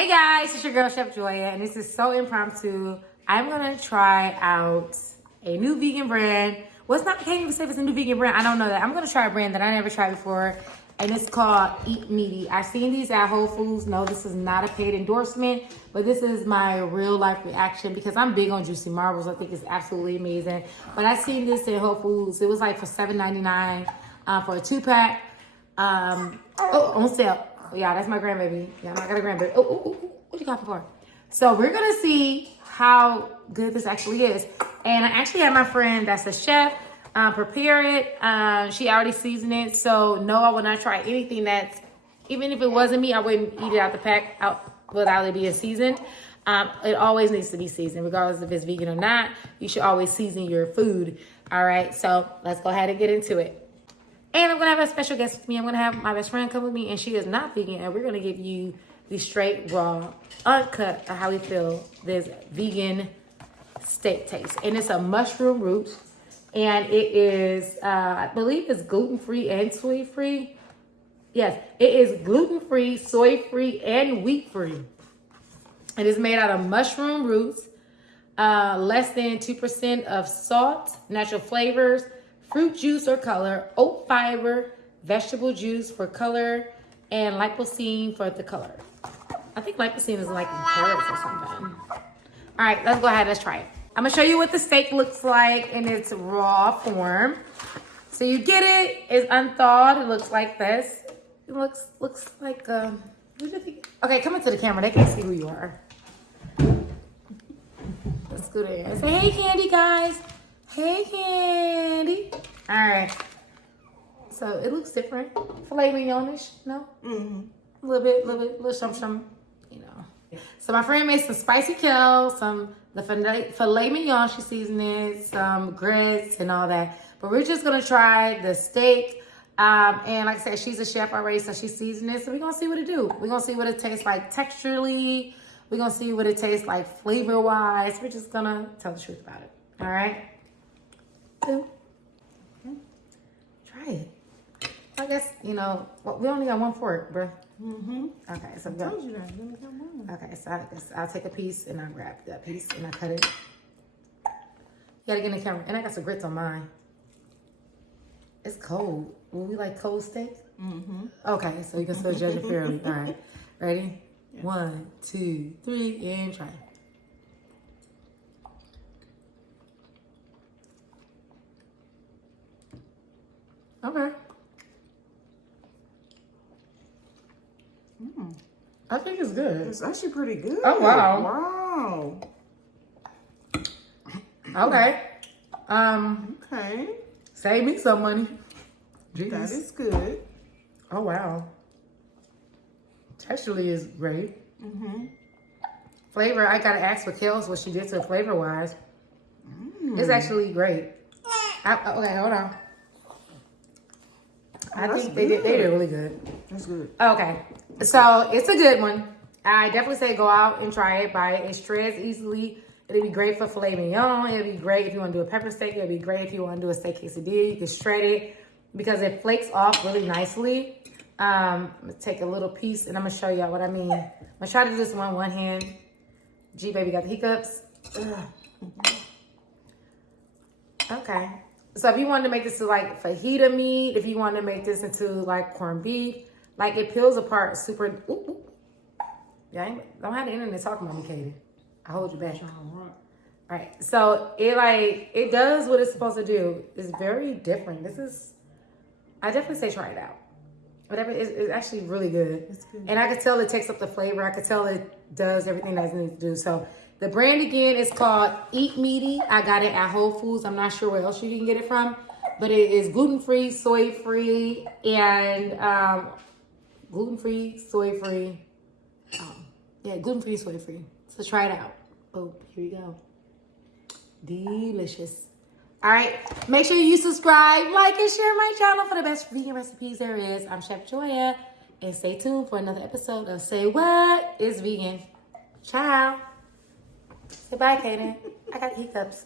Hey guys, it's your girl Chef Joya, and this is so impromptu. I'm gonna try out a new vegan brand. Well, I can't even say if it's a new vegan brand. I don't know that. I'm gonna try a brand that I never tried before, and it's called Meati. I've seen these at Whole Foods. No, this is not a paid endorsement, but this is my real life reaction because I'm big on juicy marbles. I think it's absolutely amazing. But I seen this at Whole Foods. It was like for $7.99 for a 2-pack. On sale. Yeah, that's my grandbaby. Yeah, I got a grandbaby. What you got for? So we're gonna see how good this actually is. And I actually had my friend that's a chef prepare it. She already seasoned it. So no, I will not try anything that's, even if it wasn't me, I wouldn't eat it out the pack out without it being seasoned. It always needs to be seasoned, regardless if it's vegan or not. You should always season your food. All right, so let's go ahead and get into it. And I'm going to have a special guest with me. I'm going to have my best friend come with me, and she is not vegan. And we're going to give you the straight, raw, uncut of how we feel this vegan steak tastes. And it's a mushroom root. And it is, I believe it's gluten-free and soy-free. Yes, it is gluten-free, soy-free, and wheat-free. It is made out of mushroom roots, less than 2% of salt, natural flavors, fruit juice or color, oat fiber, vegetable juice for color, and lipocene for the color. I think lipocene is like in carrots or something. All right, let's go ahead. Let's try it. I'm gonna show you what the steak looks like in its raw form. So you get it. It's unthawed. It looks like this. It looks like what do you think? Okay, come into the camera. They can see who you are. Let's go there and say, "Hey, Candy, guys." Hey, Candy. All right. So it looks different. Filet mignonish, no? Mm-hmm. A little some, you know. So my friend made some spicy kale, the filet mignon, she seasoned it, some grits and all that. But we're just gonna try the steak. And like I said, she's a chef already, so she seasoned it. So we're gonna see what it do. We're gonna see what it tastes like texturally. We're gonna see what it tastes like flavor-wise. We're just gonna tell the truth about it. All right? Try it. I guess, you know, we only got one fork, bro. Mm-hmm. Okay, so I told you that. We only got one. Okay, so I guess I'll take a piece and I'll grab that piece and I cut it. You gotta get in the camera. And I got some grits on mine. It's cold. Will we like cold steak? Mm-hmm. Okay, so you can still judge it fairly. All right. Ready? Yeah. 1, 2, 3, and try. Okay. I think it's good. It's actually pretty good. Oh, wow. Wow. Okay. Okay. Save me some money. Jeez. That is good. Oh, wow. Texturally is great. Mm-hmm. Flavor, I gotta ask for Kels what she did to it flavor-wise. It's actually great. Okay, hold on. I think they did really good. That's good. Okay, so it's a good one. I definitely say go out and try it. Buy it. It shreds easily. It'll be great for filet mignon. It'll be great if you want to do a pepper steak. It'll be great if you want to do a steak quesadilla. You can shred it because it flakes off really nicely. I'm gonna take a little piece and I'm gonna show y'all what I mean. I'm gonna try to do this one hand. G baby got the hiccups. Ugh. Okay. So if you wanted to make this to like fajita meat, if you wanted to make this into like corned beef, like it peels apart super. Yeah, don't have the internet talking about me, Katie. I hold you back. All right. So it does what it's supposed to do. It's very different. I definitely say try it out. Whatever, it's actually really good. It's good. And I could tell it takes up the flavor. I could tell it does everything that it needs to do. So the brand again is called Eat Meati. I got it at Whole Foods. I'm not sure where else you can get it from, but it is gluten-free, soy-free, and gluten-free, soy-free. Yeah, gluten-free, soy-free. So try it out. Oh, here we go. Delicious. All right, make sure you subscribe, like, and share my channel for the best vegan recipes there is. I'm Chef Joya, and stay tuned for another episode of Say What is Vegan. Ciao. Say bye, Kaden. I got hiccups.